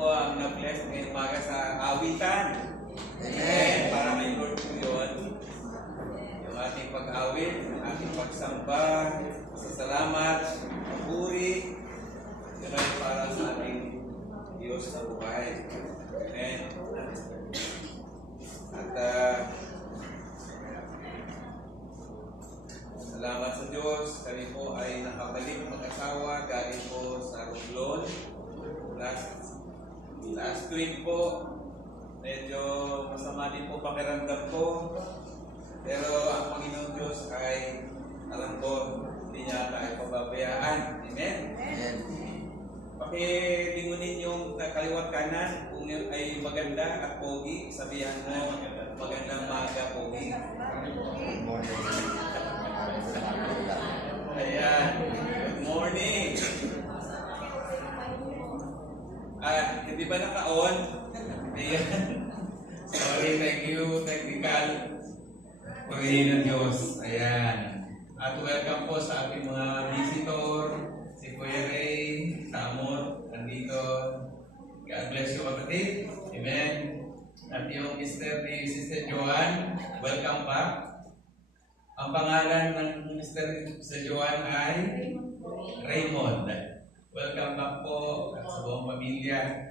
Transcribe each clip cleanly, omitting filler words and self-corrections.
po ang na-bless ngayong umaga sa awitan. Amen. Para may Lord po yun. Yung ating pag-awit, yung ating pagsamba, pasasalamat, puri, yun ay para sa ating Diyos na buhay. Amen. At salamat sa Diyos. Kami po ay nakabalik mag-asawa galing po sa Romblon. Last week po, medyo masama din po pakiramdam ko. Pero ang Panginoon Diyos ay alam ko, hindi niya tayo pababayaan. Amen? Amen. Pakilingunin yung kaliwat kanan kung ay maganda at pogi. Sabihan mo, magandang maga pogi. Ayan. Good morning. Hindi ba naka-on? Ayan. Sorry, thank you, technical. Pagkain ng Diyos. Ayan. At welcome po sa ating mga visitor. Si Kuya Ray, Samot, nandito. God bless you, kapatid. Amen. At yung mister ni Sister Joanne, welcome back. Ang pangalan ng Mr. Joanne ay Raymond. Welcome back po at sa buong pamilya.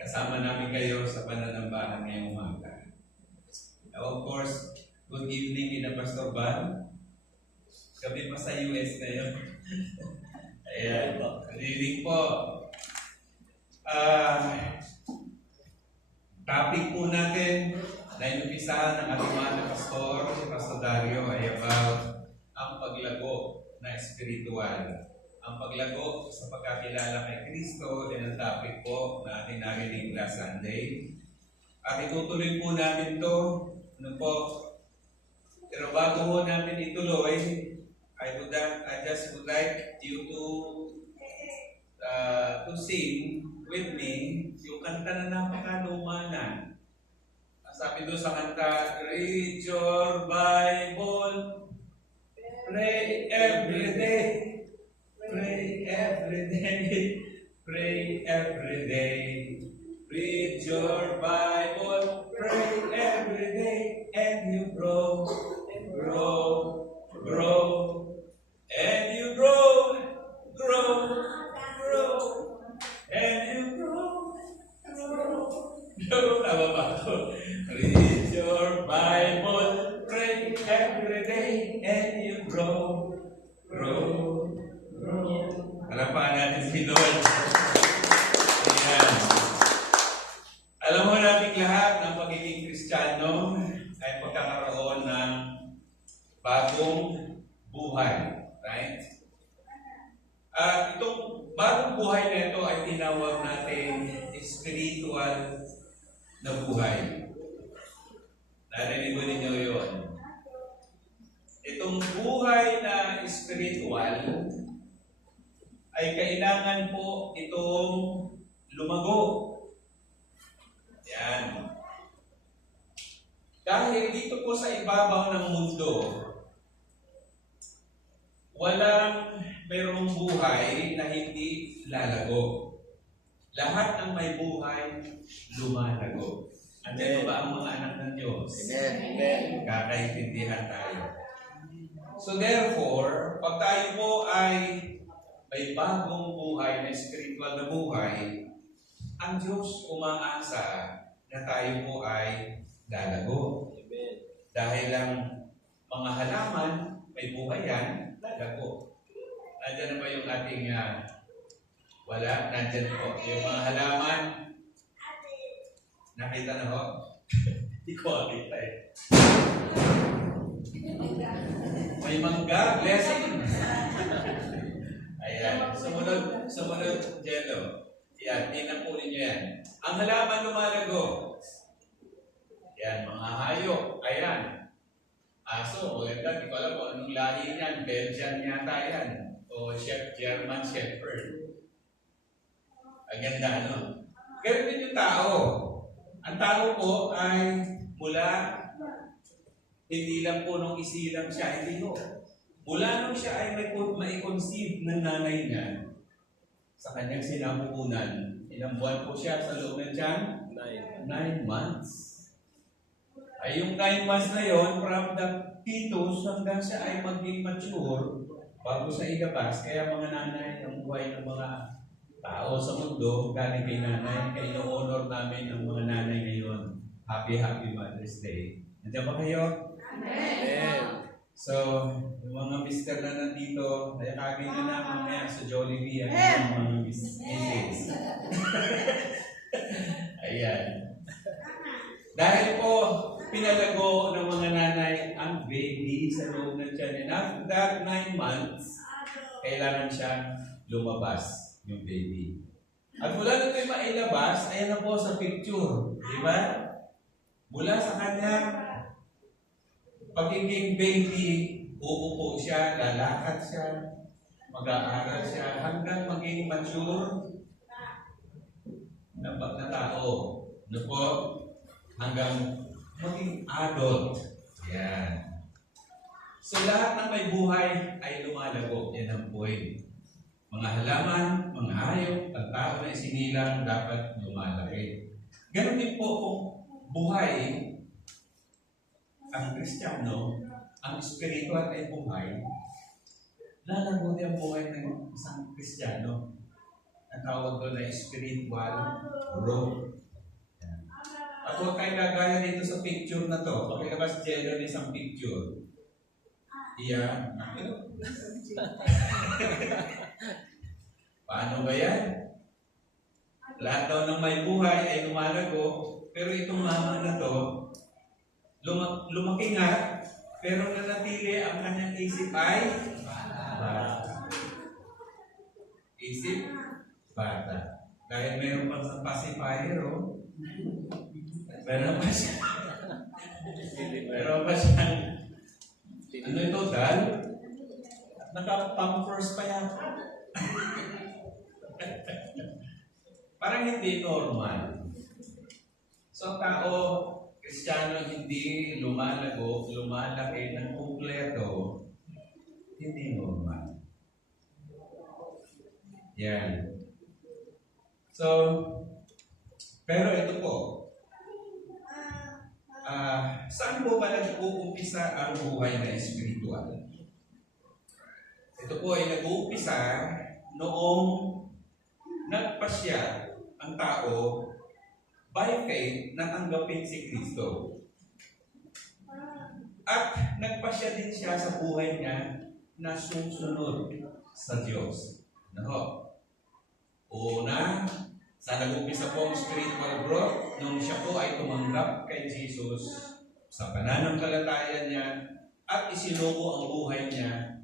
Kasama namin kayo sa pananambahan ngayong umaga. Of course, good evening in Pastor Van. Gabi pa sa US ngayon. Ayan. Good evening po. Topic po natin na inumpisahan ng ating mga pastor, si Pastor Dario, ay about ang paglago na espiritual. Ang paglago sa pagkakilala kay Kristo ay ang topic po na ating narinig last Sunday. At itutuloy po namin ito. Ano po? Pero bago po namin ituloy, I just would like you to sing with me yung kanta na napakaluma na. Sabi doon sa kanta, read your Bible, pray every day, pray every day, pray every day. Read your Bible, pray every day, and you grow, grow, grow, and you grow, grow, grow, and you grow, grow. Tama ba ito? Read your Bible, pray every day, and you grow, grow, grow. Harapan natin si Lord. Ayan. Alam mo natin lahat ng pagiging Kristiyano ay pagkakaroon ng bagong buhay. Right? Itong bagong buhay na ito ay tinawag natin spiritual na buhay. Narinig mo ninyo yun. Itong buhay na spiritual ay kailangan po itong lumago. Yan. Dahil dito po sa ibabaw ng mundo, walang mayroong buhay na hindi lalago. Lahat ng may buhay, lumalago. Andiyan ba ang mga anak ng Diyos? Amen. Kakaintindihan tayo. So therefore, pag tayo po ay may bagong buhay na spiritual na buhay, ang Diyos umaasa na tayo po ay lalago. Amen. Dahil lang mga halaman, may buhay yan, lalago. Nandiyan na ba yung ating wala? Nandiyan po. Yung mga halaman, nakita na ho? Hindi ko makita eh. May mangga, blessing. Ayan. Sumunod, Jello. Yan, tingnan po ninyo yan. Ang halaman lumalago. Yan, mga hayop. Ayan. Aso, maganda. Di ko alam kung anong lahi niyan. Belgian yata yan. O German Shepherd. Ang ganda, no? Ganun din yung tao. Ang tao po ay mula, hindi lang po nung isilang siya, hindi ho. Mula nung siya ay may conceive ng nanay niya, sa kanyang sinapupunan, Ilang buwan po siya sa loob ng tiyan? 9 months. Ay yung 9 months na yon, from the fetus hanggang siya ay maging mature, bago sa ilabas. Kaya mga nanay, ang buhay ng mga tao sa mundo, galing kay nanay. Kaya ino-honor namin ang mga nanay ngayon. Happy Mother's Day. Nandiyan ba kayo? Amen. So, yung mga mister na nandito, kagay nyo na mamaya sa Jollibee, yung mga misses. Ayan. Dahil po, pinalago ng mga nanay ang baby sa loob ng tiyan. And after that 9 months, kailangan siyang lumabas yung baby. At mula na ito'y mailabas, ayan na po sa picture. Di ba? Mula sa kanyang pagiging baby, uupo siya, lalakad siya, mag-aaral siya, hanggang maging mature na tao. Ano po? Hanggang maging adult. Yan. So lahat ng may buhay ay lumalago. Yan ang point. Mga halaman, mga hayop, ang tao na isinilang dapat lumalaki. Ganon din po kung buhay ang Kristiyano, ang spiritual ay buhay, lalago din ang buhay ng isang Kristiyano. Ang tawag doon ay spiritual growth. At huwag kayo gagaya dito sa picture na to. Pakilabas Jello ng isang picture. Iyan. Paano ba yan? Lahat daw ng may buhay ay lumalago, pero itong mama na to, lumaki nga, pero nanatili ang kanyang isip ay bata. Isip bata. Dahil meron pang sa pacifier, meron pa siya. Meron pa siya. Ano ito, dal? Naka-pampers pa yan. Parang hindi normal. So, tao, Kristiyano, hindi lumalago, lumalaki ng kumpleto, hindi normal. Yan. So, pero ito po, saan po ba nag-uumpisa ang buhay na espiritual? Ito po ay nag-uumpisa noong nagpasya ang tao by faith na tanggapin si Kristo. At nagpasya din siya sa buhay niya na susunod sa Diyos. Ano? Una, sa nag-umpisa po ang spiritual growth, nung siya po ay tumanggap kay Jesus sa pananampalataya niya at isinuko ang buhay niya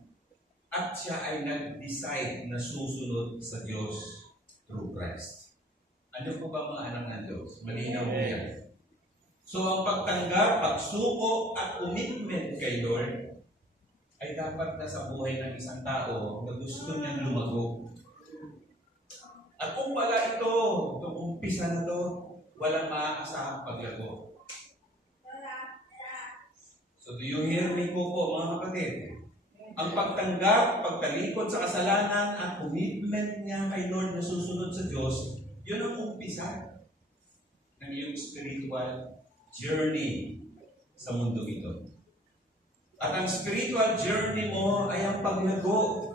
at siya ay nag-decide na susunod sa Diyos through Christ. Ano po ba mga anak ng Diyos? Malinaw na yan. So ang pagtanggap, pagsuko at commitment kay Lord ay dapat na sa buhay ng isang tao na gusto niyang lumago. At kung wala ito, itong umpisa na ito, walang maaasahang paglago. So do you hear me po mga kapatid? Ang pagtanggap, pagtalikod sa kasalanan at commitment niya kay Lord na susunod sa Diyos, yun ang umpisa ng iyong spiritual journey sa mundo ito. At ang spiritual journey mo ay ang paglago.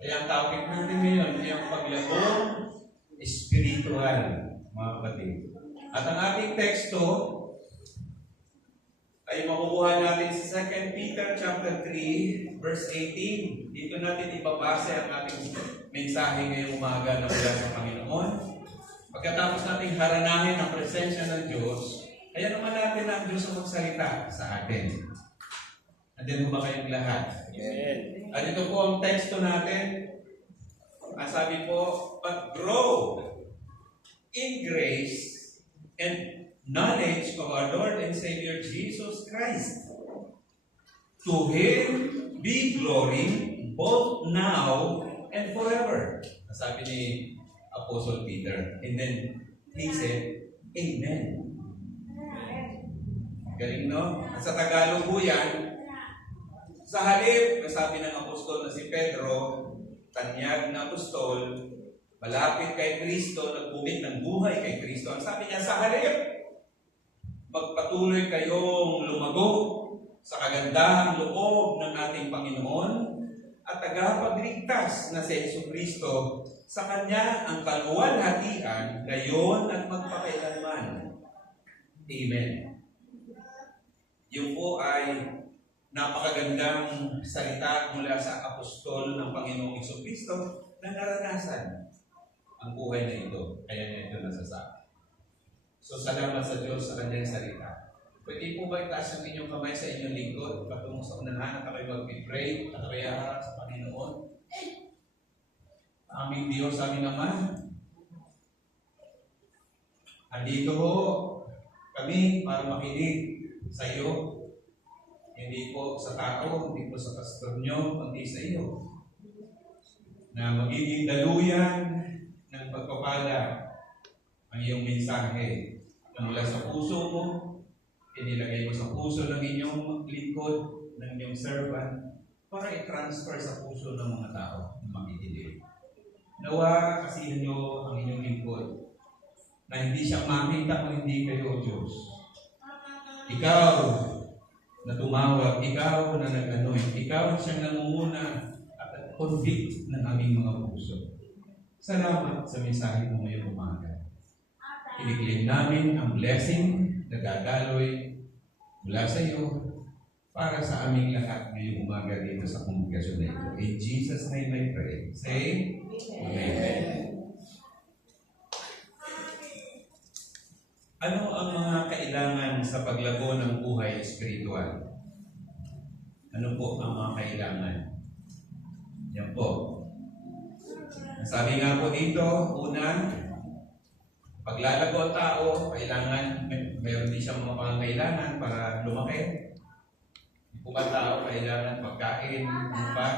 Kaya ang topic natin ngayon ay ang paglago spiritual, mga kapatid. At ang ating teksto ay makukuha natin sa 2 Peter chapter 3, verse 18. Dito natin ipapase ang ating mensahe ngayong umaga na mula sa Panginoon. Pagkatapos natin haranahin ang presensya ng Diyos, kaya naman natin na ang Diyos ang magsalita sa atin. Andiyan mo ba kayong lahat? Amen. At ito po ang teksto natin. Sabi po, but grow in grace and knowledge of our Lord and Savior Jesus Christ. To Him be glory both now and forever. Sabi ni Apostle Peter. And then he said, Amen. Galing, no? At sa Tagalog po yan, sa halip, sabi ng apostol na si Pedro, tanyag na apostol, malapit kay Kristo, nagkumit ng buhay kay Kristo. Ang sabi niya, sa halip, magpatuloy kayong lumago sa kagandahang loob ng ating Panginoon at tagapagligtas na si Jesucristo. Sa Kanya ang kaluwalhatian ngayon at magpakailanman. Amen. Yun po ay napakagandang salita mula sa apostol ng Panginoong Jesucristo na naranasan ang buhay na ito. Kaya niya ito nasasabi. So, salamat sa Diyos sa kanyang salita. Pwede po ba itaas ang inyong kamay sa inyong lingkod patungo sa unahan at kayo mag-pray at kayo harap sa Panginoon? Aming Diyos, aming Ama, andito ho kami para makinig sa iyo. Hindi po sa tao, hindi po sa pastor nyo, kundi sa iyo. Na magiging daluyan ng pagpapala ang iyong mensahe na mula sa puso mo, inilagay mo sa puso ng inyong lingkod, ng inyong servant, para i-transfer sa puso ng mga tao na makikinig. Nawa kasihan nyo ang inyong lingkod na hindi siya makita kung hindi kayo, Diyos. Ikaw na tumawag, ikaw na nag-anoint, ikaw siyang nangunguna at convict ng aming mga puso. Salamat sa mensahe mo ngayong umaga. Inikling namin ang blessing na dadaloy mula sa iyo para sa aming lahat ngayong umaga dito sa kongregasyon na ito. In Jesus' name I pray. Say, Amen. Ano ang mga kailangan sa paglago ng buhay espiritual? Ano po ang mga kailangan? Yan po. Sabi nga po dito, una, paglalago ang tao, kailangan, mayroon din siyang mga pangangailangan para lumaki. Hindi po ba tao, kailangan pagkain, lupa.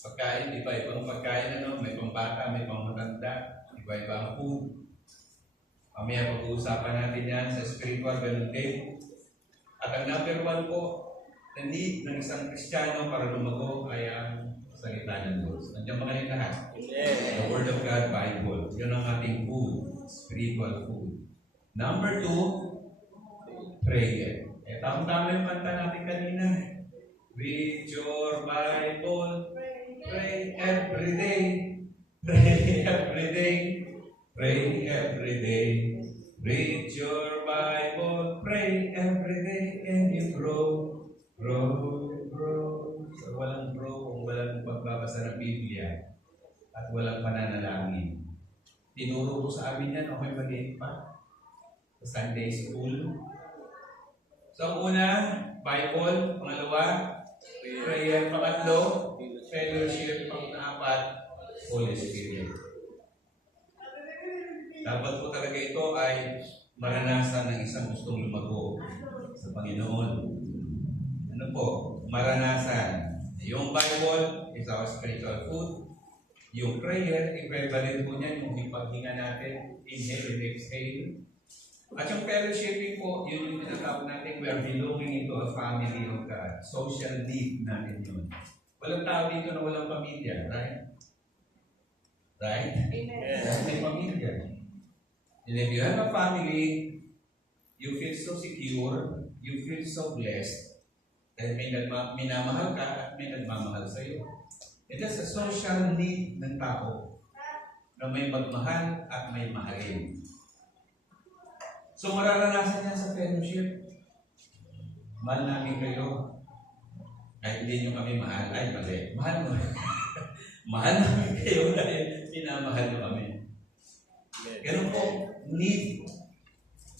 Pagkain, iba-ibang pagkain, may pambata, may pangmatanda, iba-iba ang food. Mamaya pag-uusapan natin yan sa spiritual, ganun din. At ang number one po, na need ng isang Kristiyano para lumago ay ang salita ng Diyos. Nandiyan ba kayo lahat? The Word of God, Bible. Yan ang ating food, spiritual food. Number two, prayer. Tamang-tama yung kanta natin kanina. Read your Bible, pray every day, pray every day, pray every day. Read your Bible, pray every day, and you grow. So, walang grow kung walang pagbabasa ng Biblia at walang pananalangin. Tinuro ko sa amin yan, okay maliit pa. Sa Sunday school. So, una, Bible. Pangalawa, prayer. Pangatlo, fellowship. Pang-apat, Holy Spirit. Dapat po talaga ito ay maranasan ng isang gustong lumago sa Panginoon. Ano po? Maranasan. Yung Bible is our spiritual food. Yung prayer, equivalent po niyan yung paghinga natin, inhale and exhale. At yung fellowshipping po, yun yung tinatawag natin, we are belonging into a family of God. Social need natin yun. Walang tao dito na walang pamilya, right? Right? Amen. May pamilya. And if you have a family, you feel so secure, you feel so blessed, dahil may minamahal ka at may nagmamahal sa iyo. It is a social need ng tao na may magmahal at may mahalin. So mararanasan niya sa fellowship. Mahal namin kayo. Kahit hindi nyo kami mahal, ay mali. Mahal mo. Mahal namin kayo dahil minamahal nyo kami. Ganun po, need.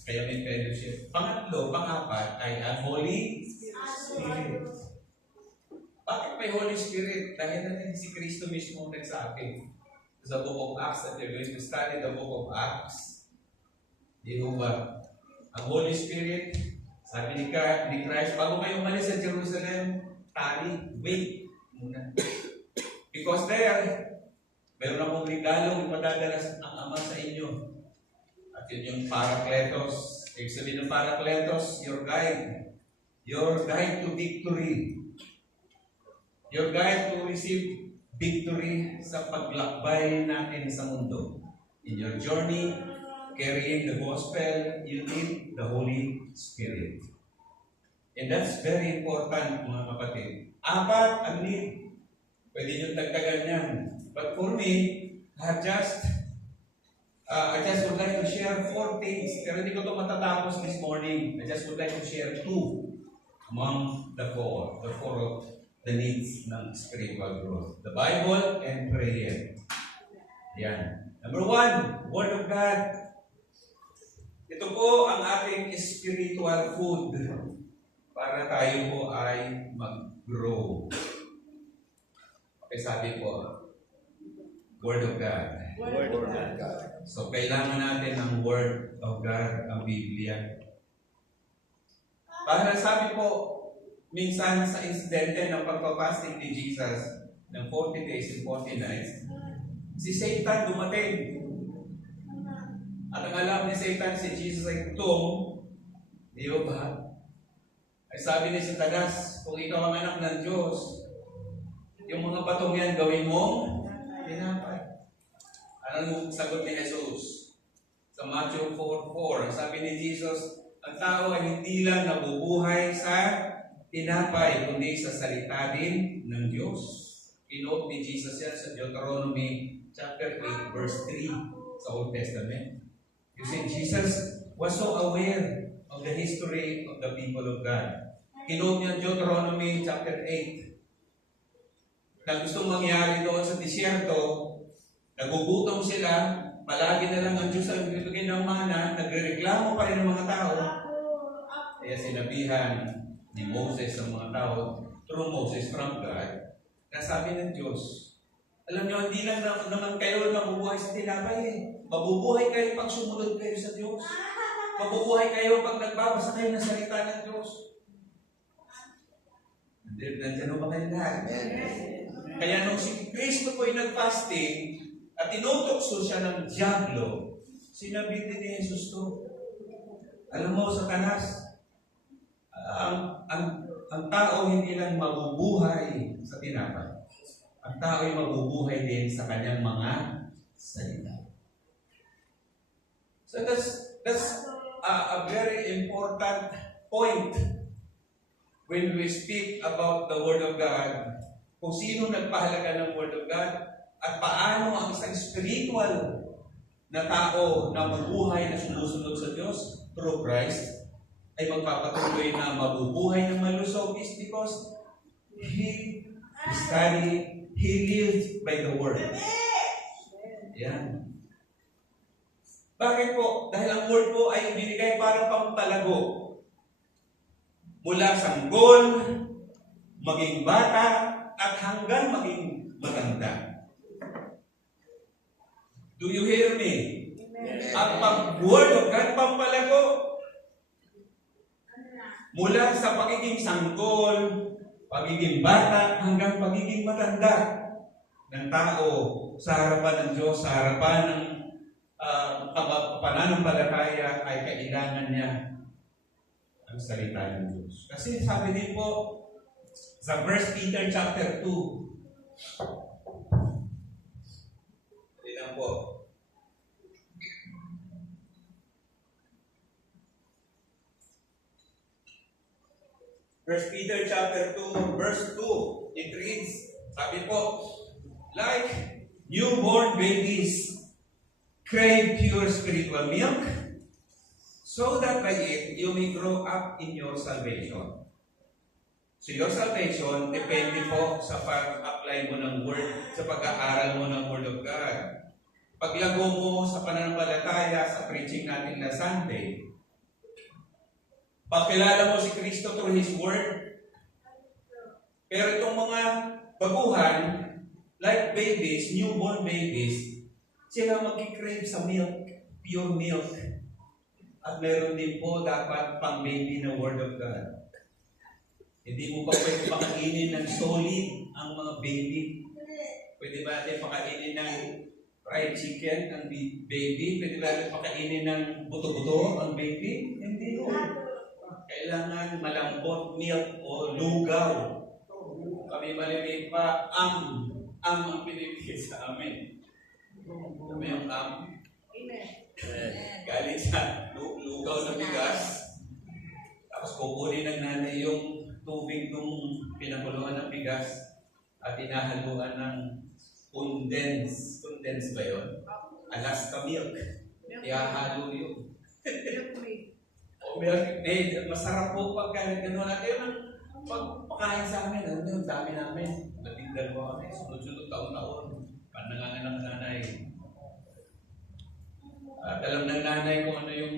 Kaya may fellowship. Pangatlo, pangapat ay ang Holy Spirit. Bakit may Holy Spirit? Dahil natin si Kristo mismo sa atin. Sa book of Acts, that you're going to study the book of Acts. Di ba? Ang Holy Spirit, sabi ni Christ, bago kayo umalis sa Jerusalem, wait muna. Because there, mayroon akong regalong ipadadala ang Ama sa inyo. At yun yung Parakletos. Ibig sabihin ng Parakletos, your guide. Your guide to victory. Your guide to receive victory sa paglakbay natin sa mundo. In your journey, carrying the gospel, you need the Holy Spirit. And that's very important, mga kapatid. Apat ang need. Pwede nyo tagtagan yan. But for me, I just would like to share 4 things. Pero hindi ko ito matatapos this morning. I just would like to share 2 among the 4. The 4 of the needs ng spiritual growth. The Bible and prayer. Yan. Number 1, Word of God. Ito po ang ating spiritual food para tayo po ay mag-grow. Okay, sabi po, Word of God. Word of God. So, kailangan natin ng Word of God, ang Biblia. Para sabi po, minsan sa insidente ng pagpapasting ni Jesus ng 40 days and 40 nights, si Satan dumating. At ang alam ni Satan, si Jesus ay gutom. Di ba? Ay sabi ni Satanas, kung ikaw ang anak ng Diyos, yung mga batong yan gawin mong tinapay. Anong sagot ni Jesus? Sa Matthew 4:4, sabi ni Jesus, ang tao ay hindi lang nabubuhay sa tinapay, kundi sa salita din ng Diyos. Quote ni Jesus yan sa Deuteronomy chapter 8, verse 3 sa Old Testament. You see, Jesus was so aware of the history of the people of God. Quote niya Deuteronomy chapter 8, na gustong mangyari doon sa disyerto, nagugutom sila, palagi na lang ang Diyos ang bibigyan ng mana, nagrereklamo pa rin ng mga tao. Kaya sinabihan ni Moses ang mga tao, through Moses from God, na sabi ng Diyos, alam niyo, hindi lang naman kayo mabubuhay sa tinapay eh. Mabubuhay kayo pag sumunod kayo sa Diyos. Mabubuhay kayo pag nagbabasa kayo ng salita ng Diyos. Nandiyan ba kayo lahat? Kaya nung si Kristo po ay nag-fasting at tinutokso siya ng diablo, sinabi din ni Jesus to. Alam mo, Satanas, ang tao hindi lang mabubuhay sa tinapay. Ang tao ay mabubuhay din sa kanyang mga salita. So that's a very important point when we speak about the Word of God. Kung sino nagpahalaga ng Word of God at paano ang isang spiritual na tao na mabuhay na sumusunod sa Diyos through Christ ay magpapatuloy na mabubuhay ng malusog is because he studied, he lived by the Word. Yan. Bakit po? Dahil ang Word po ay binigay para pampalago. Mula sanggol, maging bata, at hanggang maging matanda. Do you hear me? Ang Word of God pampalago. Mula sa pagiging sanggol, pagiging bata, hanggang pagiging matanda ng tao sa harapan ng Diyos, sa harapan ng pananampalataya ay kailangan niya ang salita ng Diyos. Kasi sabi din po sa 1 Peter chapter 2, tingnan po. 1 Peter chapter 2, verse 2, it reads, sabi po, like newborn babies crave pure spiritual milk, so that by it you may grow up in your salvation. So your salvation depende po sa pag-apply mo ng Word, sa pag-aaral mo ng Word of God. Paglago mo sa pananampalataya sa preaching natin na Sunday, pagkilala mo si Kristo through His Word. Pero itong mga baguhan, like babies, newborn babies, sila mag-crave sa milk, pure milk. At meron din po dapat pang baby na Word of God. Hindi mo pa pwede pakainin ng solid ang mga baby. Pwede ba natin pakainin ng fried chicken ang baby? Pwede ba natin pakainin ng buto-buto ang baby? Hindi po. Kailangan malambot milk o lugaw. Kami maliliit pa ang ang pinibigay sa amin. Sabi yung galing sa lugaw na bigas. Tapos kukunin ng nanay yung tubig ng pinakuluan ng bigas at inahaluan ng condense. Condense ba yun? Alaska milk. Ihahalo yun. O milk made. Masarap po pagka gano'n. At yun ang pagpakain sa amin. Ano yun? Dami namin. Natinggal mo kami. Sunod-sunod taon-taon. Pananganganak ng nanay. At alam ng nanay kung ano yung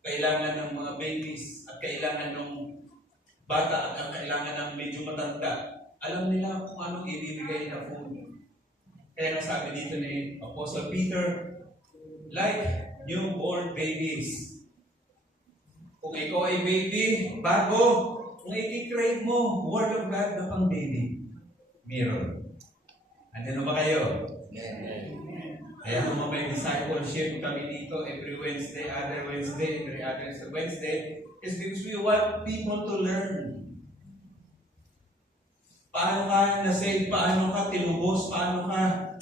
kailangan ng mga babies at kailangan ng bata at ang kailangan ng medyo matanda. Alam nila kung anong ibibigay na food. Kaya nasabi dito ni Apostle Peter, like newborn babies. Kung ikaw ay baby, bago, kung i-crave mo, Word of God na pang baby. Meron. Andyan ba kayo? Kaya kung may discipleship kami dito every Wednesday, every other Wednesday, is because we want people to learn. Paano ka na-save? Paano ka tinubos? Paano ka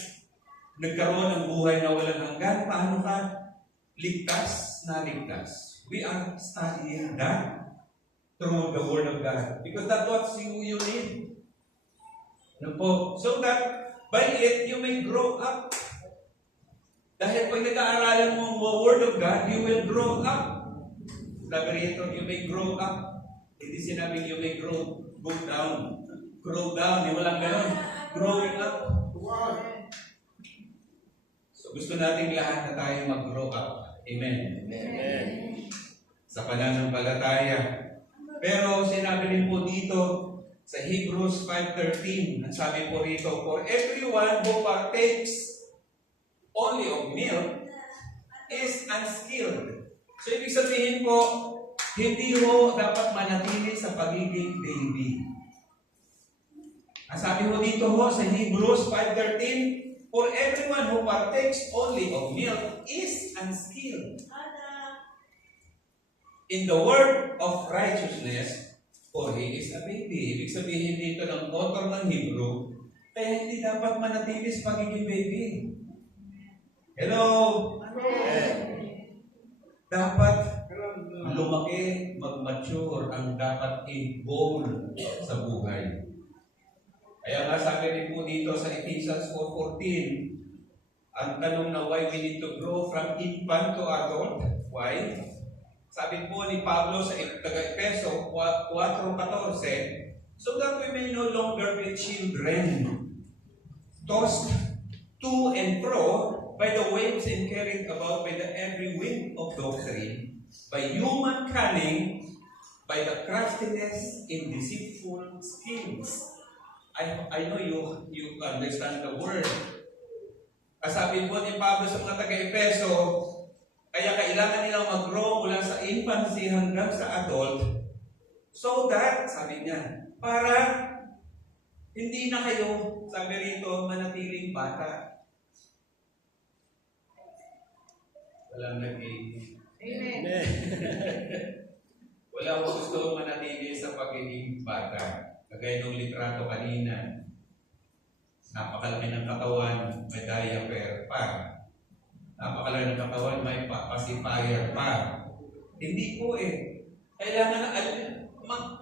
nagkaroon ng buhay na walang hanggan? Paano ka ligtas na ligtas? We are studying that through the Word of God. Because that's what you need. Ano po? So that by it, you may grow up. Dahil pag nag-aaralan mo ang Word of God, you will grow up. Sabi rito, you may grow up. Hindi sinabing you may go down. Grow down, yung walang ganon. Growing up. So gusto nating lahat na tayo mag-grow up. Amen. Amen. Sa pananampalataya. Pero sinabi rin po dito sa Hebrews 5:13, ang sabi po rito, for everyone who partakes only of milk is unskilled. So ibig sabihin po, hindi mo dapat manatili sa pagiging baby. Ang sabi mo dito ho sa Hebrews 5:13, for everyone who partakes only of milk is unskilled in the word of righteousness, for he is a baby. Ibig sabihin dito ng author ng Hebrew, kaya hindi dapat manatili sa pagiging baby. Hello? Dapat lumaki, mag-mature ang dapat i-goal sa buhay. Kaya nga sabi rin po dito sa Ephesians 4:14, ang tanong na why we need to grow from infant to adult. Why? Sabi po ni Pablo sa Taga-Efeso 4:14, so that we may no longer be children, tossed to and fro by the waves and carried about by the every wind of doctrine, by human cunning, by the craftiness in deceitful schemes. I know you understand the word. Kasabi po ni Pablo sa mga taga-Efeso, kaya kailangan nilang mag-grow mula sa infancy hanggang sa adult, so that, sabi niya, para hindi na kayo, sabi rito, manatiling bata. Walang nag-i. Amen. Wala ko gusto manatili sa pagiging bata. Kagaya nung litrato kanina. Napakalaki ng katawan, may diaper pa. Napakalaki ng katawan, may pacifier pa. Hindi po eh. Kailangan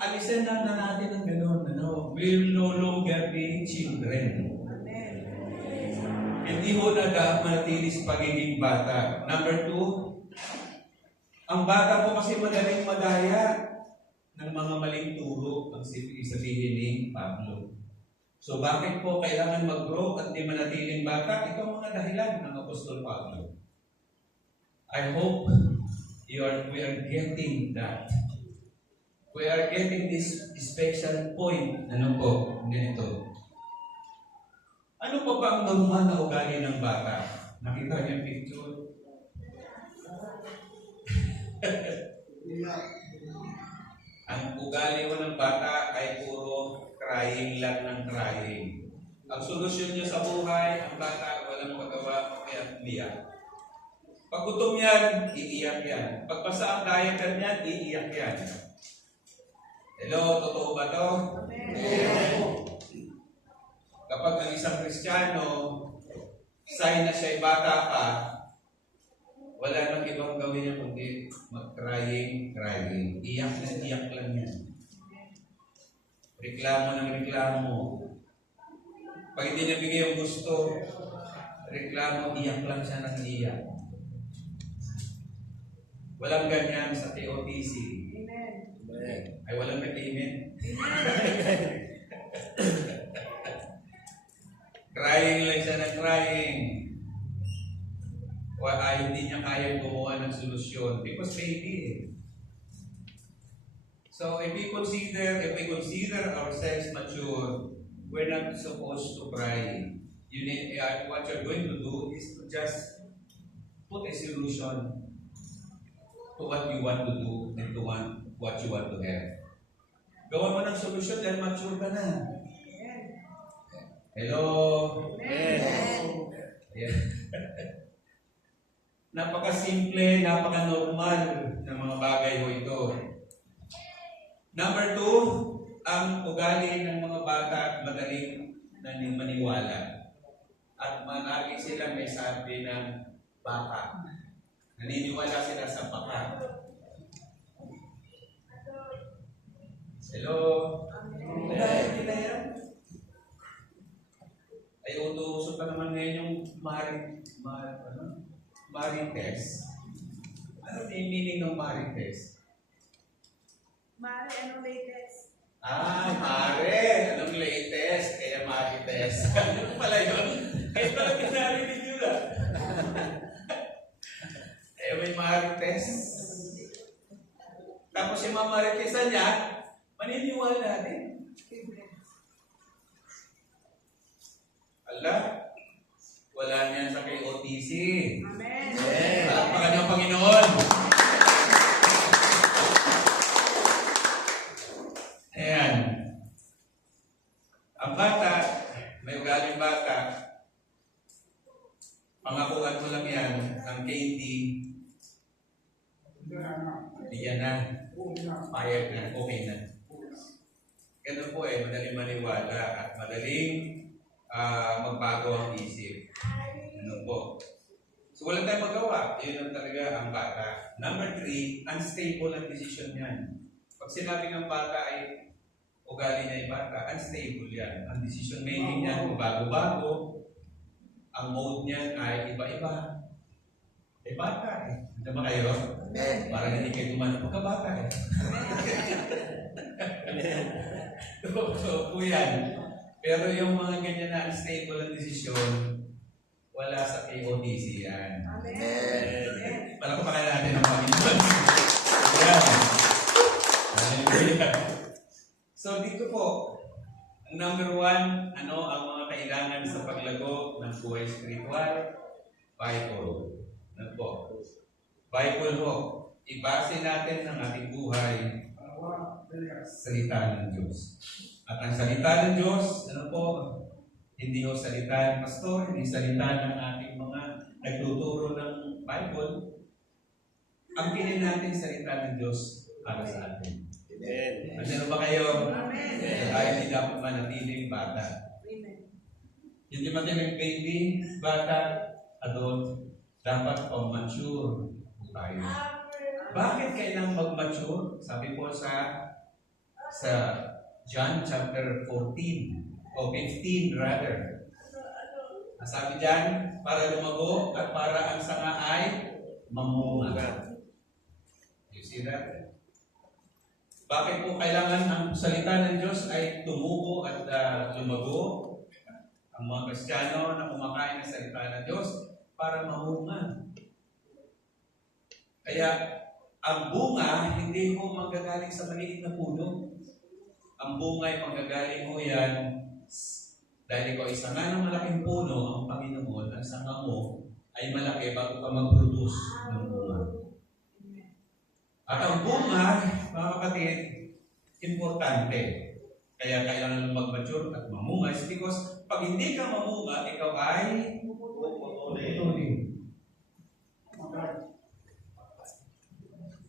alisan lang na natin ang gano'n. We will no longer be children. Hindi ho na dapat manatili sa pagiging bata. Number 2, ang bata po kasi madaling madaya ng mga maling turo, ang sabihin ni Pablo. So bakit po kailangan mag-grow at di manatiling bata? Ito ang mga dahilan ng Apostol Pablo. I hope we are getting that. We are getting this special point. Ano po? Ganito. Ano pa ba ang normal na ugali ng bata? Nakita niyo yung picture? Ang ugali mo ng bata ay puro crying lang ng crying. Ang solusyon niya sa buhay, ang bata walang magawa, kaya umiyak. Pag gutom yan, iiyak yan. Pag basa ang diaper niyan, iiyak yan. Hello, totoo ba to? kapag ang isang Kristiyano, sign na siya'y bata pa, wala nang ibang gawin niya kundi mag-crying. Iyak na iyak lang yan. Reklamo ng reklamo. Pag hindi niya bigay ang gusto, reklamo, iyak lang siya ng iyak. Walang ganyan sa TOTC. Amen. Ay, walang nag-amen. Crying lang siya ng crying. Hindi niya kaya gumawa ng solusyon because baby eh. So if we consider ourselves mature, we're not supposed to cry. What you're going to do is to just put a solution to what you want to do and to what you want to have. Gawa mo ng solusyon dahil mature ka na. Hello? Amen. Yeah. Napaka-simple, napaka-normal ng mga bagay ho ito. Number 2, ang ugali ng mga bata madaling maniwala. At managi sila may sabi ng baka. Naniniwala sila sa baka. Hello? Dahil nila yan. Ay, utuso pa naman ngayon yung Marites. Ano yung meaning ng Marites? Mare, anong latest? Mare! Anong latest? Kaya Marites. Ano pala yun? Kaya pala pinarinig nyo na. Kaya may Marites. Tapos yung mga Maritesan niya, maniniwala din. Ala, wala niyan sa kay OTC. Amen. Palakpakan ng Panginoon. Ayan. Ang bata, may ugaling bata, pangakuan mo lang yan, ang Katie, bigyan na, payag na, okay na. Ganun po madaling maniwala at madaling magbago ang isip. Ano po? So walang tayong magawa. Yun ang talaga ang bata. Number 3, unstable ang decision niyan. Pag sinabi ng bata ay ugali niya yung bata, unstable yan. Ang decision making niya bago-bago. Ang mode niya ay iba-iba. Bata Hindi ba kayo? Parang hindi kayo tumanong pagkabata So po yan. Pero yung mga ganyan na unstable ang desisyon, wala sa KOTC yan. Amen. Palakpakan natin ang Panginoon. Yan. Hallelujah. So dito po, ang number 1, ano ang mga kailangan sa paglago ng buhay spiritual? Bible. Ano po? Bible ho. Ibase natin ang ating buhay salita ng Diyos. At ang salita ng Diyos, ano po, hindi ho salita ng pastor, hindi salita ng ating mga nagtuturo ng Bible. Ang pinin natin salita ng Diyos para sa atin. Amen. Ano ba kayo? Amen. Tayo hindi dapat manatiling bata. Amen. Hindi matiling baby, bata, adult, dapat mature tayo. Bakit kailangan mag-mature? Sabi po sa John chapter 14 o 15 rather. Sabi diyan, para lumago at para ang sanga ay mamunga. You see that? Bakit po kailangan ang salita ng Diyos ay tumubo at lumago? Ang mga Kristiyano na kumakain ng salita ng Diyos para mamunga. Kaya ang bunga hindi mo manggagaling sa maliit na puno. Ang bunga ay manggagaling mo yan dahil ikaw ay sanga ng malaking puno, ang Panginoon, ang sanga mo ay malaki bago ka mag-produce ng bunga. At ang bunga, mga kapatid, importante. Kaya kailangan mag-mature at mamunga is because pag hindi ka mamunga, ikaw ay puputuloy.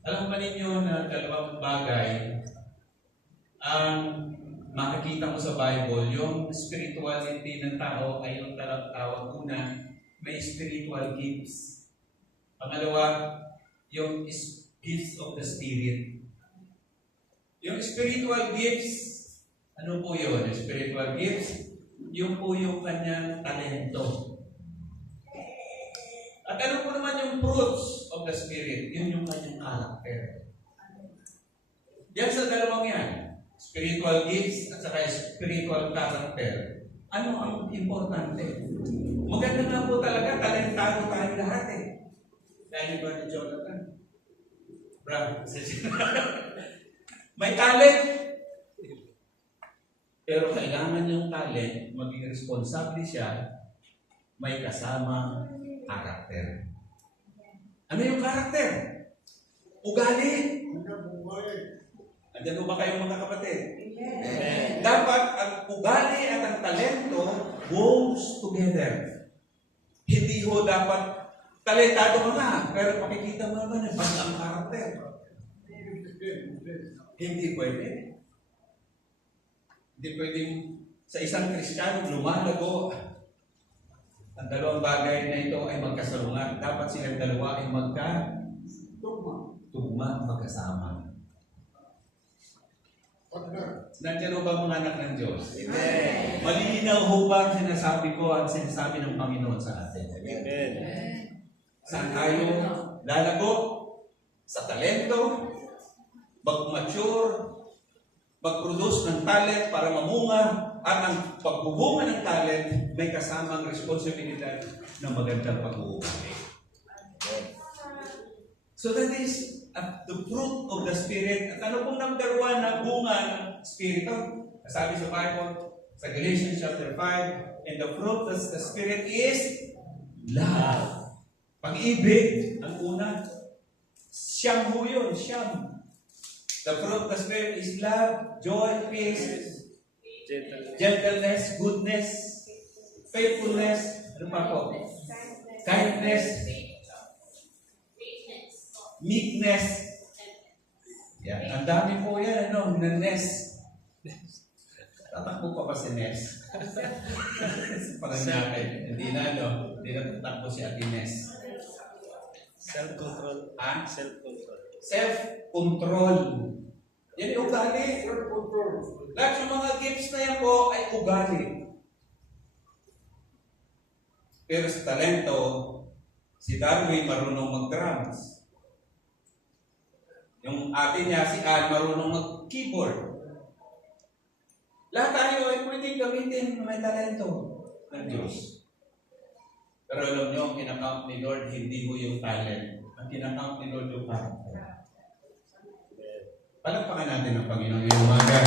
Alam ba ninyo na dalawang bagay ang makikita mo sa Bible, yung spirituality ng tao ay yung tawag una, may spiritual gifts. Pangalawa, yung gifts of the Spirit. Yung spiritual gifts, ano po yun? Yung spiritual gifts, yung po yung kanyang talento. At ano po naman yung fruits of the Spirit? Yun yung kanyang character. Yan sa dalawang yan, spiritual gifts at saka spiritual character. Ano ang importante? Maganda nga po talaga, talentado tayo lahat eh. Dahil ba ni Jonathan? Bravo. May talent. Pero kailangan yung talent, maging responsable siya, may kasamang karakter. Ano yung karakter? Ugali. Andiyan mo ba kayong mga kapatid? Amen. Dapat ang ugali at ang talento goes together. Hindi ho dapat talentado ka nga, pero pakikita mo naman ang karakter. Hindi pwede. Hindi pwedeng sa isang Kristiyano lumalago. Ang dalawang bagay na ito ay magkasalungat. Dapat silang dalawa ay magkatugma, magkasama. Nandiyan ho ba mga anak ng Diyos? Amen. Malinaw ho ba ang sinasabi ko ang sinasabi ng Panginoon sa atin? Amen. Saan tayo lalago? Sa talento, mag-mature, mag-produce ng talent para mamunga, at ang pagbubunga ng talent may kasamang responsibilidad ng magandang pag-uugali. So that is the fruit of the Spirit. At ano pong number one na bunga ng Espiritu? Sabi sa Bible, sa Galatians chapter 5, and the fruit of the Spirit is love. Pag-ibig, ang una. Siyam ho yun, siyam. The fruit of the Spirit is love, joy, peace, gentleness, goodness, faithfulness, ano pa po? Kindness, meekness. Yan. Ang dami po yan, ano? Ness. Tatakbo pa ba si Ness? Parang natin. Hindi na, no? Hindi na tatakbo si Ate Ness. Self-control. Ha? Self-control. Self-control. Yan yung ugali. Lahat yung mga gifts na yan po ay ugali. Pero sa talento, si Darwin marunong mag-drums. Yung ate niya, si Ann, marunong mag-keyboard. Lahat tayo ay pwedeng gamitin na may talento ng Diyos. Pero alam niyo, ang kinakount ni Lord, hindi ho yung talent. Ang kinakount ni Lord yung character. Palagpakan natin ang Panginoon ngayong umaga.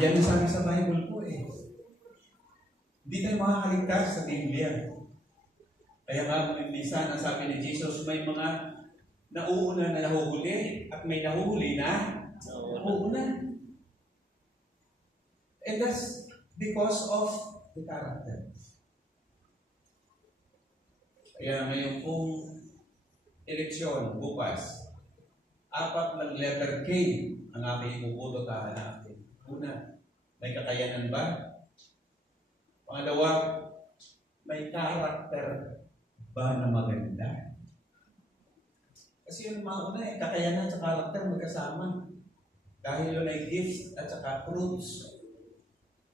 Yan ang sabi sa Bible po eh. Hindi tayo makakaligtas sa Biblia. Kaya nga, minsan, ang sabi ni Jesus, may mga nauuna na nahuhuli at may nahuhuli na nauuna. And that's because of the character. Kaya ngayon pong eleksyon, bukas, 4 ng letter K ang aking ibubutotahan natin. Una, may kakayanan ba? Pangalawa, may character ba na maganda? Kasi yung mga una kakayanan sa character magkasama. Dahil yun ay gifts at saka fruits.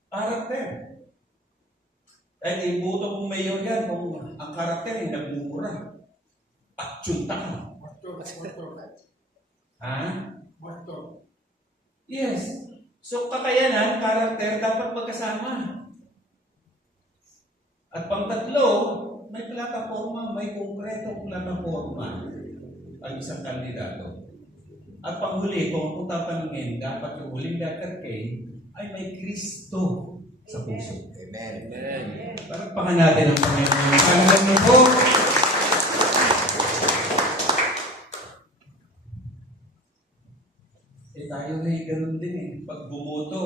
Character. Dahil ibuto kung mayor yan, kung ang character ay nagmumura. Patsyunta ka. Ha? Yes. So kakayanan, character, dapat magkasama. At pang-tatlo, may plataforma, may konkretong plataforma ang isang kandidato. At panghuli, kung kung tatanungin, dapat yung huling letter K ay may Kristo sa puso. Amen. Palagpakan natin ang Panginoon. Panginoon niyo po. Tayo ay ganun din eh. Pag bumoto,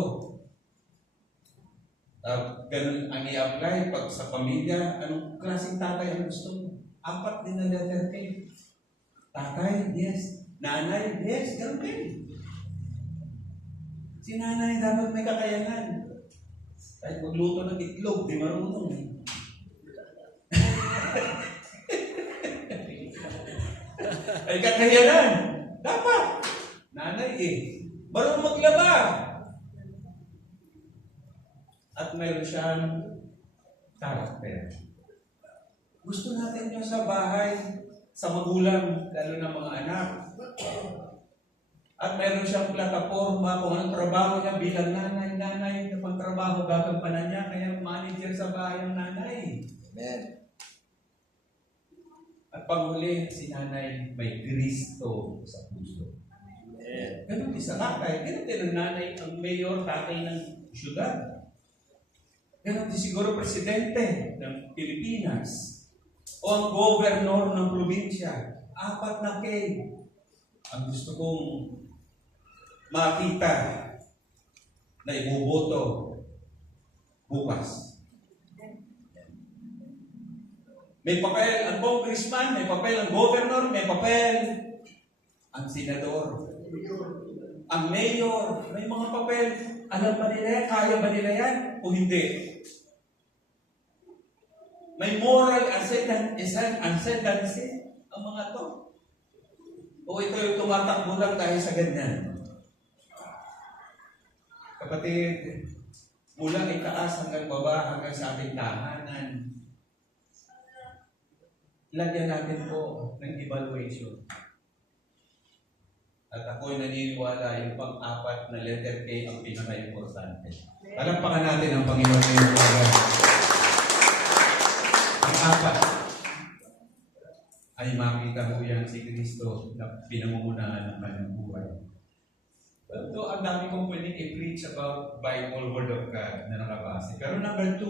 ganun ang i-apply. Pag sa pamilya, anong klaseng tatay ang gusto mo? 4 din na letter K. Tatay, yes. Nanay, yes. Ganun din. Si nanay dapat may kakayanan. Kahit magluto ng itlog, di marunong. Ay kakayanan. Dapat. Nanay marunong maglaba. At mayroon siyang karakter. Gusto natin yun sa bahay, sa magulang, lalo ng mga anak. At mayroon siyang plataforma kung anong trabaho niya bilang nanay. Nanay na pagtrabaho gagampanan niya, kaya manager sa bahay ng nanay. Amen. At panghuli, si nanay may Kristo sa puso. Amen. Ganun din sa tatay. Ganun din ang nanay, ang mayor, tatay ng syudad. Ganun din siguro presidente ng Pilipinas. O ang governor ng probinsya. 4 na K. Ang gusto kong makita na iboboto bukas. May papel ang congressman, may papel ang governor, may papel ang senador, ang mayor, may mga papel. Alam ba nila yan? Kaya ba nila yan? O hindi? May moral ascendancy ang mga to. O ito yung tumatakbo lang dahil sa ganyan. Kapatid, mula itaas hanggang baba hanggang sa ating tahanan, lagyan natin po ng evaluation. At ako'y naniniwala yung pang-4 na letter K ang pinaka-importante. Palampakan natin ang Panginoon ngayong umaga. Ang 4 ay makita mo yan si Kristo na pinangungunahan ng kanyang buhay. So, ang dami kong pwedeng i-preach about Bible, Word of God na nakabase. Pero number 2,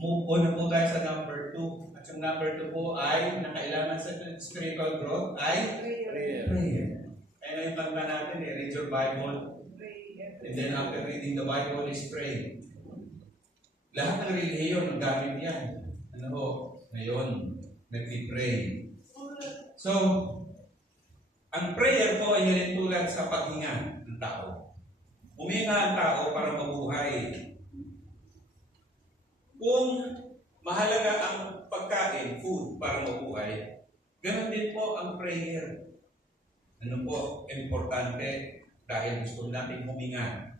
move on na po tayo sa number 2. At yung number 2 po ay nakailangan sa spiritual growth ay prayer. Kaya na yung tanda natin read your Bible. And then after reading the Bible is pray. Lahat ng relihiyon ang gamit yan. Ano ho? Ngayon, nag-pray. So, ang prayer po ay nilintulad sa paghinga ng tao. Huminga ang tao para mabuhay. Kung mahalaga ang pagkain, food, para mabuhay, ganoon din po ang prayer. Ano po, importante dahil gusto natin huminga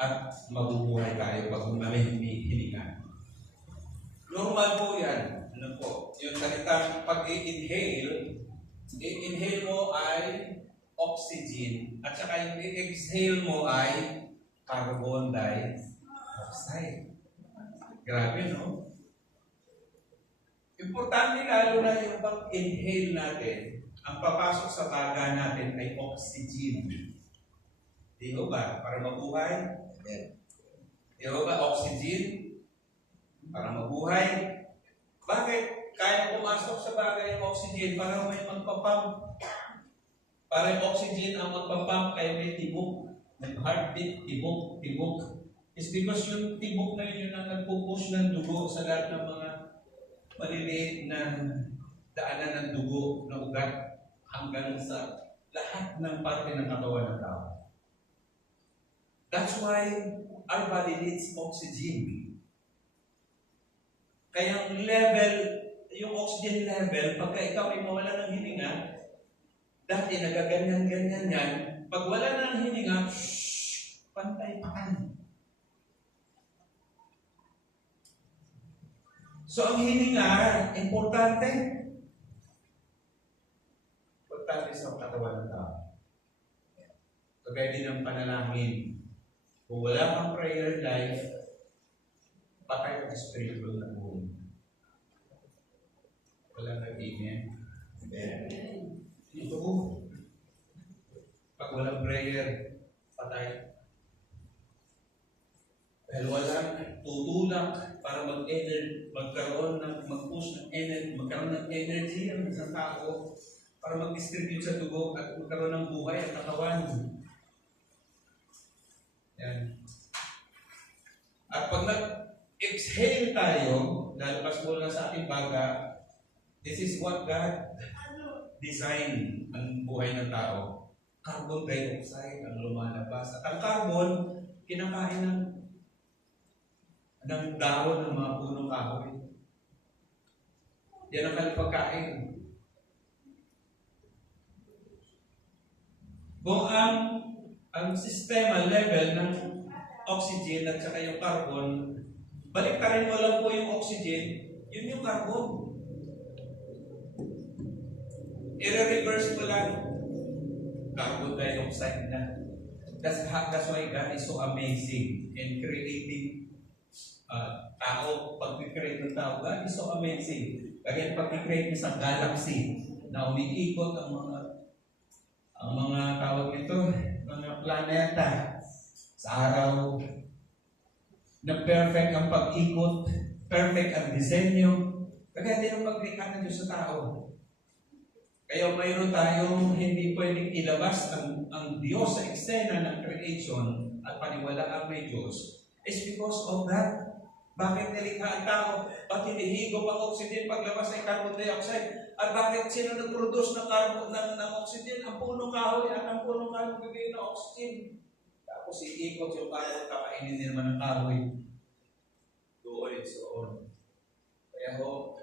at mabubuhay tayo pag namin hininga. Normal po yan. Ano po, yung salitang pag-i-inhale, i-inhale mo ay oxygen at saka yung i-exhale mo ay carbon dioxide. Grabe, no? Importante lalo na yung pag-inhale natin, ang papasok sa baga natin ay oxygen. Di ba? Para mabuhay. Di ba? Oxygen. Para mabuhay. Bakit? Kaya pumasok sa bagay yung oxygen para may magpapump. Para yung oxygen ang magpapump kaya may tibok. May heartbeat, tibok. It's because yung tibok na yun ang nagpupush ng dugo sa lahat ng mga maliliit na daanan ng dugo na ugat hanggang sa lahat ng parte ng katawan ng tao. That's why our body needs oxygen. Kaya yung oxygen level, pagka ikaw ay mawala ng hininga, dati nagaganyan-ganyan yan, pag wala na ng hininga, pantay pa ka. So ang hininga, importante. Importante sa katawan ng tao. Kagaya din ang panalangin. Kung wala kang prayer life, patay ang spiritual na buhay. Wala nag-amen. Amen. Ito po. Pag walang prayer, patay. Dahil walang tutulak para magkaroon ng mag-push ng energy, magkaroon ng energy ang isang tao para mag-distribute sa dugo at magkaroon ng buhay at katawan. Yan. At pag nag-exhale tayo, lalabas mula sa ating baga, this is what God designed ang buhay ng tao. carbon dioxide ang lumalabas. At ang carbon, kinakain ng dahon ng mga punong kahoy. Yan ang kanilang pagkain. Kung ang sistema level ng oxygen at saka yung carbon, baliktarin mo lang po yung oxygen, yun yung carbon. I-reverse mo lang carbon dioxide na. That's why God is so amazing in creating tao. Pag i-create ng tao, God is so amazing. Kaya pag i-create mo sa galaxy na umiikot ang mga tawag nito, mga planeta sa araw, na perfect ang pag-ikot, perfect ang disenyo. Kaya din ang paglikha ng Diyos sa tao. Kaya mayroon tayong hindi pwedeng ilabas ang Diyos sa eksena ng creation at paniwalaan may Diyos. It's because of that. Bakit nilikha ang tao? Bakit hinihigop ang oxygen paglabas ay carbon dioxide? At bakit sino nag-produce ng carbon ng oxygen? Ang punong kahoy at ang punong kahoy bibigay ng oxygen. Tapos iikot yung carbon, kakainin din naman ng kahoy. Doon, so on. Kaya ho,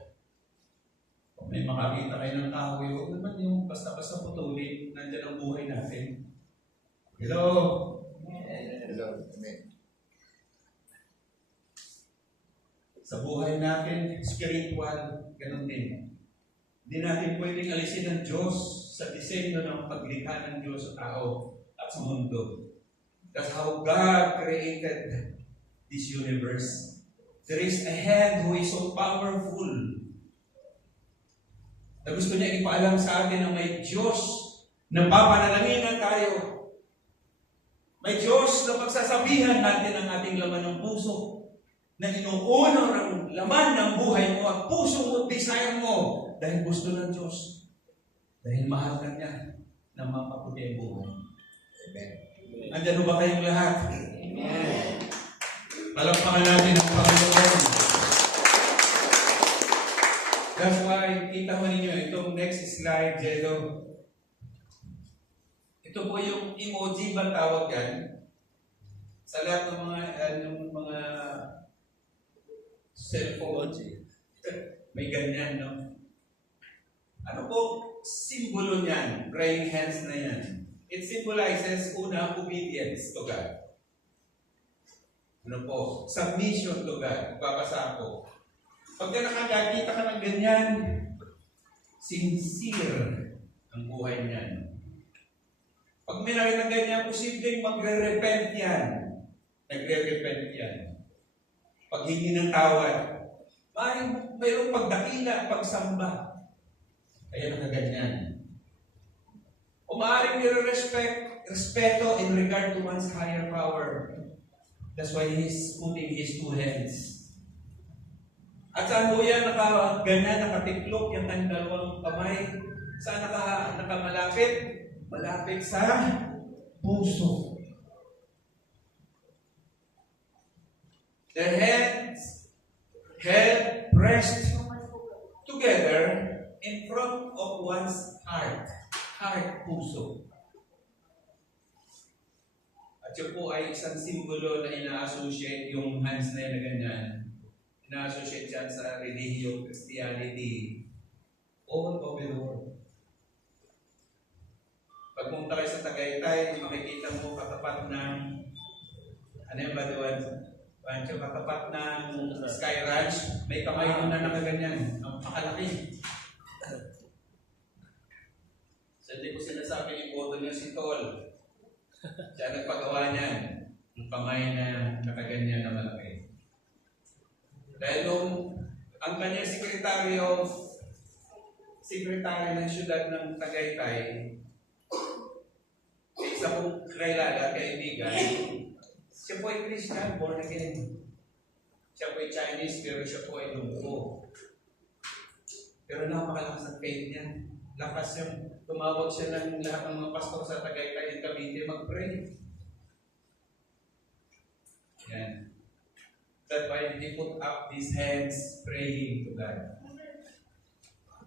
kung may makakita kayo ng kahoy, huwag naman yung basta-basta putulin. Nandiyan ang buhay natin. Hello? Hello. Amen. Sa buhay natin, spiritual, ganun din. Hindi natin pwedeng alisin ng Diyos sa disenyo ng paglikha ng Diyos sa tao at sa mundo. That's how God created this universe. There is a hand who is so powerful na gusto niya ipaalam sa atin na may Diyos na papanalangin tayo. May Diyos na pagsasabihan natin ang ating laman ng puso, na inuunaw ng laman ng buhay mo at puso mo at desire mo dahil gusto ng Diyos. Dahil mahal ka niya na mapaputi ang buhay. Amen. Andiyan ba kayong lahat? Amen. Palakpakan natin ang Panginoon. That's why, kita mo ninyo, itong next slide, Jello. Ito po yung emoji ba tawag yan? Sa lahat ng mga cellphone, may ganyan, no? Ano po simbolo niyan? Praying hands na yan. It symbolizes, una, obedience to God. Ano po? Submission to God. Babasa ko. Pagka nakakakita ka ng ganyan, sincere ang buhay niyan. Pag may nakita ng ganyan, posibleng magre-repent yan. Nagre-repent yan. Paghingi ng tawad. Mayroong pagdakila, pagsamba. Kaya nakaganyan. O maaaring respeto in regard to one's higher power. That's why he's putting his two hands. At saan po yan nakaganyan, nakatiklop yung kanyang dalawang kamay? Saan nakamalapit? Malapit sa puso. Their hands held pressed together in front of one's heart. Heart, puso. At yun po ay isang simbolo na ina-associate yung hands na yun na ganyan. Ina-associate yan sa religion, Christianity, all over the world. Pag pumunta kayo sa Tagaytay, makikita mo katapat ng, ano yung baliwan? Pancho, katapat ng Sky Ranch, may kamay mo na nakaganyan. Ang makalaki. So, hindi ko sinasabi yung boto niya si Tol. Siya nagpagawa niyan. Yung kamay na nakaganyan na malaki. Dahil nung ang kanyang sekretary ng syudad ng Tagaytay, isa pong kailala, kaibigan, siya po ay Christian, born again. Siya po ay Chinese, pero siya po ay lumpo. Pero napakalakas ang faith niya. Lakas yung tumawag siya ng lahat ng mga pastor sa Tagaytay at Cavite mag-pray. Yan. That's why he put up his hands praying to God.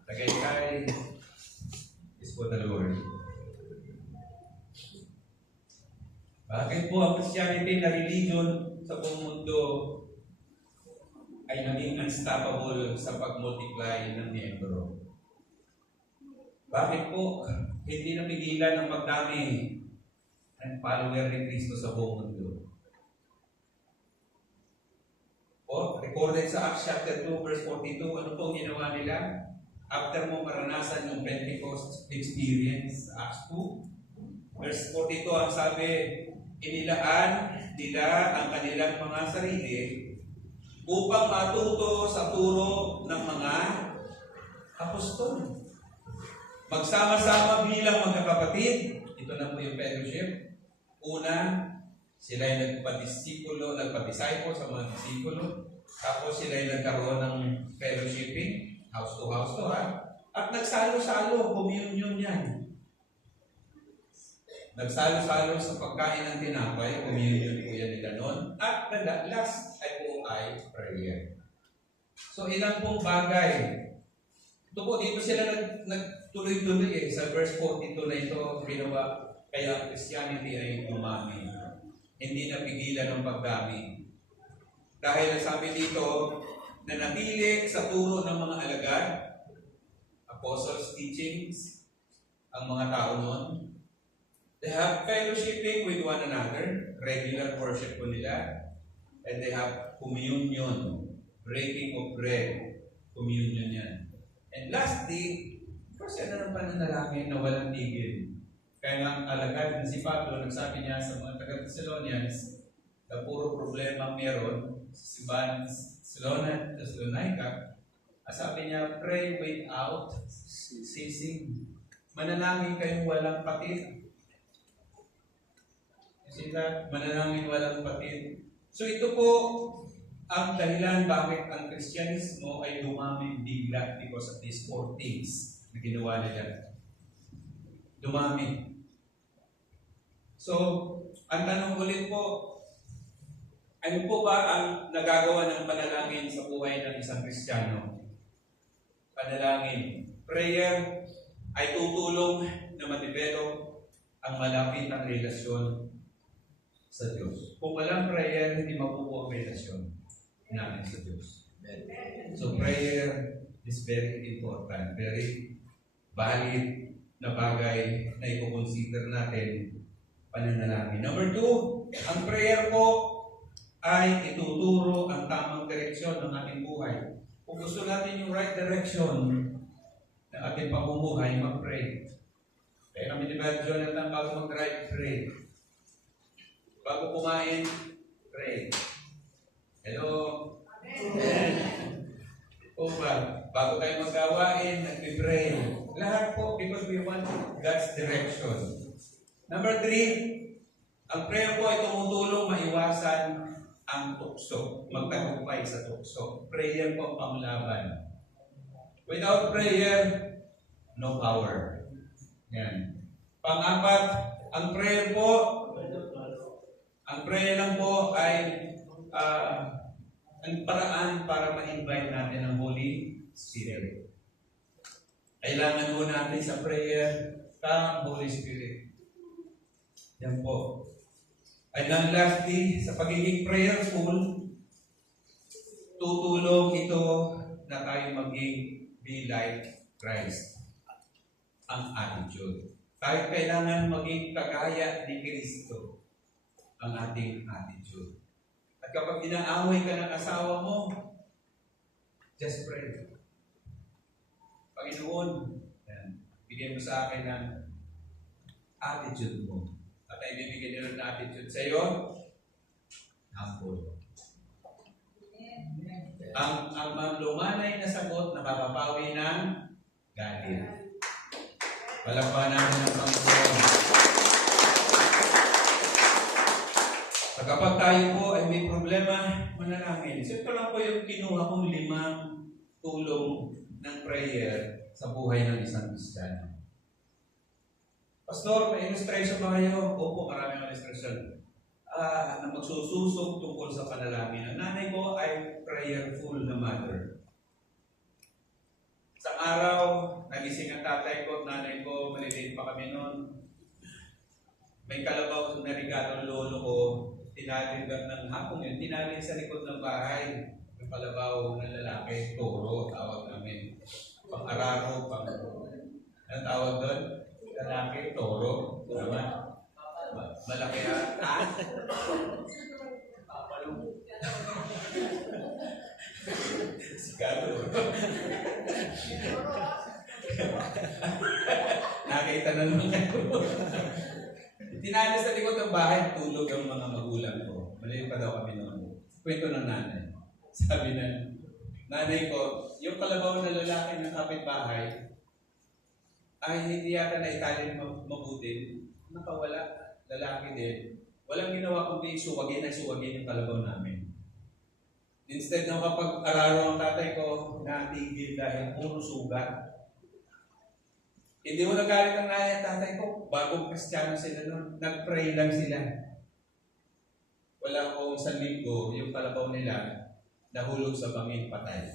Tagaytay is for the Lord. Bakit po ang Christianity na religion sa buong mundo ay naging unstoppable sa pag-multiply ng miyembro? Bakit po hindi napigilan ng magdami ng follower ni Kristo sa buong mundo? O, recorded sa Acts chapter 2, verse 42, ano po ang ginawa nila? After mo maranasan yung Pentecost experience, Acts 2, verse 42, ang sabi, inilaan nila ang kanilang mga sarili upang matuto sa turo ng mga apostol. Magsama-sama bilang magkakapatid, ito na po yung fellowship. Una, sila ay nagpa-disciple sa mga disipulo. Tapos sila ay nagkaroon ng fellowshipping, house to house to at nagsalo-salo, communion yan. Nagsalo-salo sa pagkain ng tinapay, communion po yan nila noon. At last ay po ay prayer. So ilang pong bagay. Ito po, dito sila nagtuloy-tuloy sa verse 42 na ito, ginawa, kaya ang Christianity ay umami. Hindi napigilan ng pagdami. Dahil sabi dito, nanatili sa turo ng mga alagad, apostles' teachings, ang mga tao noon. They have fellowshipping with one another, regular worship po nila, and they have communion, breaking of bread, communion yan. And lastly, kasi ano ng pananalangin na walang tigil. Kaya nga ang alagad na si Pablo, nagsabi niya sa mga taga-Thessalonians na puro problema meron sa simbahan Thessalonica, sabi niya, pray without ceasing. Manalangin kayong walang patid. Kasi manalangin walang patid. So ito po ang dahilan bakit ang Kristyanismo ay dumami bigla because of these four things na ginawa nila. Dumami. So, ang tanong ulit po, ano po ba ang nagagawa ng panalangin sa buhay ng isang Kristiyano? Panalangin. Prayer ay tutulong na ma-develop ang malapit ang relasyon sa Diyos. Kung walang prayer, hindi mabubuo ang relasyon namin sa Diyos. So, prayer is very important, very valid na bagay na i-consider natin pananalangin. Number 2, ang prayer po ay ituturo ang tamang direksyon ng ating buhay. Kung gusto natin yung right direction ng ating pamumuhay, mag-pray. Kaya kami ni Brother Jonathan, bago mag-drive, pray. Bago kumain, pray. Hello? Amen. O ba? Bago tayo magkawain, nag-pray. Lahat po because we want God's direction. Number 3, ang prayer po ay tumutulong maiwasan ang tukso, magtagumpay sa tukso. Prayer po ang panglaban. Without prayer, no power. Yan. Pang-apat, ang prayer lang po ay ang paraan para ma-invite natin ang Holy Spirit. Kailangan po natin sa prayer ang Holy Spirit. Yan po. And then lastly, sa pagiging prayerful, tutulong ito na tayo maging be like Christ. Ang attitude. Tayo kailangan maging kagaya ni Kristo ang ating attitude. At kapag inaaway ka ng asawa mo, just pray. Panginoon, bigyan mo sa akin ng attitude mo. At ay bibigyan nyo ng attitude sa iyo, humble. Ang lumanay na sagot na mapapawi ng galit. Palakpakan natin ang Panginoon. So kapag tayo po ay may problema, manalangin. So ito lang po yung kinuha kong 5 tulong ng prayer sa buhay ng isang Kristiyano. Pastor, may illustration ba kayo? Opo, maraming illustration. Na magsususog tungkol sa panalangin. Ang nanay ko ay prayerful na mother. Sa araw, nagising ang tatay ko at nanay ko, maliliit pa kami noon. may kalabaw na regalo ng lolo ko, tinali ng hapon yun, tinali sa likod ng bahay. Yung kalabaw ng lalaki, toro, tawag namin. Pang-araro, ano tawag doon? Lalaki, toro, tama? Malaki at sigado. Nakita na naman ako. Tinali sa likod ng bahay, tulog yung mga magulang ko. Mali pa daw kami noon. Kwento ng nanay. Sabi ng nanay ko, yung kalabaw na lalaki ng kapitbahay ay hindi yata na itali mabuti. Nakawala. Lalaki din. Walang ginawa kundi suwagin yung kalabaw namin. Instead na kapag-araro ang tatay ko, natigil dahil puro sugat. Hindi mo nagalit ang nanay at tatay ko. Bagong Kristiyano sila noon. Nag-pray lang sila. Wala akong 1 linggo, yung kalabaw nila, nahulog sa bangin, patay.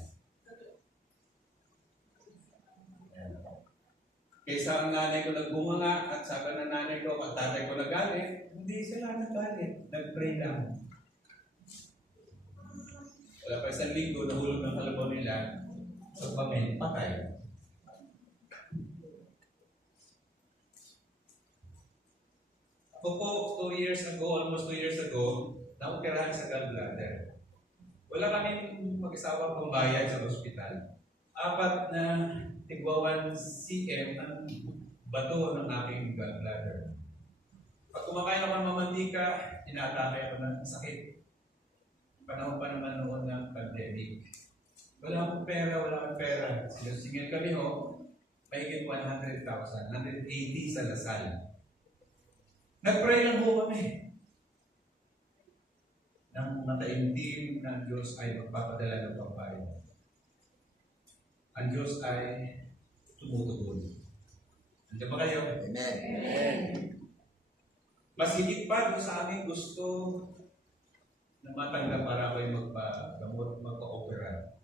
Kaysa ang nanay ko nagbumanga at sabi ng nanay ko at tatay ko nagalit, hindi sila nagalit. Nag-pray lang. Wala pa 1 linggo, nahulog ng kalabaw nila sa bangin, patay. Ako po, 2 years ago, almost 2 years ago, naoperahan sa gallbladder. Wala kaming mag-isawang pambayad sa ospital. 4 na tigwa 1 cm ang bato ng aking gallbladder. Pag kumakain ako ng mamantika, inaatake ako ng sakit. Panahon pa naman noon ng pandemic. Wala akong pera. Singil kami ho, mahigit 100,000, 180 sa Lasal. Nag-pray lang po kami. Nang mataimtim na ang Diyos ay magpapadala ng pambayad. Ang Diyos ay tumutugon. Andiyan ba kayo? Amen. Mas higit pa doon sa aming gusto na matanggap para ako'y magpagamot, magpa-opera.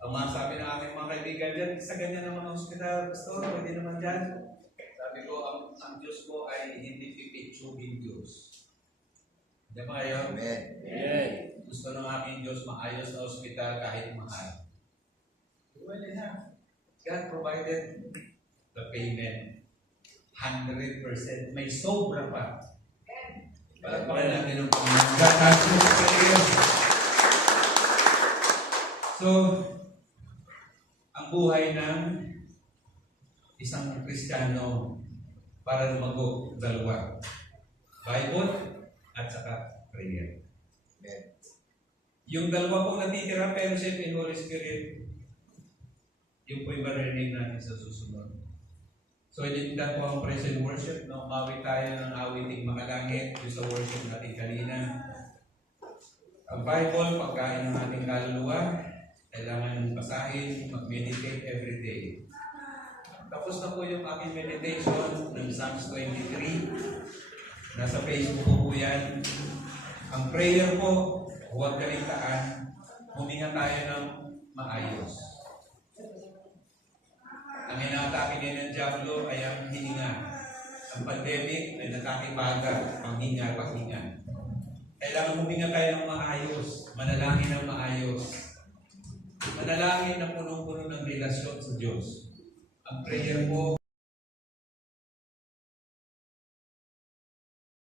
Ang mga sabi ng aming mga kaibigan dyan, sa ganyan naman ang hospital, Pastor, hindi naman dyan. Sabi ko, ang Diyos ko ay hindi pipitsugin Diyos. Diyan ba kayo? Amen. Gusto ng aking Diyos maayos na ospital kahit mahal. Well enough. God provided the payment. 100%. May sobra pa. Palagpakan natin ng Panginoon. God has no failure. So, ang buhay ng isang Kristiyano para lumago, dalawa. Bible at saka prayer. Amen. Yung dalawa pong natitira, fellowship in Holy Spirit, yung po'y marinig natin sa susunod. So, ilindan po ang praise and worship. No? Umawit tayo ng awiting makalangit yung sa worship natin kanina. Ang Bible, pagkain ng ating kaluluwa, kailangan basahin, mag-meditate every day. Tapos na po yung aking meditation ng Psalms 23. Nasa Facebook po yan. Ang prayer po, huwag kaligtaan, huminga tayo ng maayos. Ang inaatake niya ng Diablo ay ang hininga. Ang pandemic ay natake baga, panghinga. Kailangan huminga tayo ng maayos, manalangin ng maayos. Manalangin na punong-puno ng relasyon sa Diyos. Ang prayer po,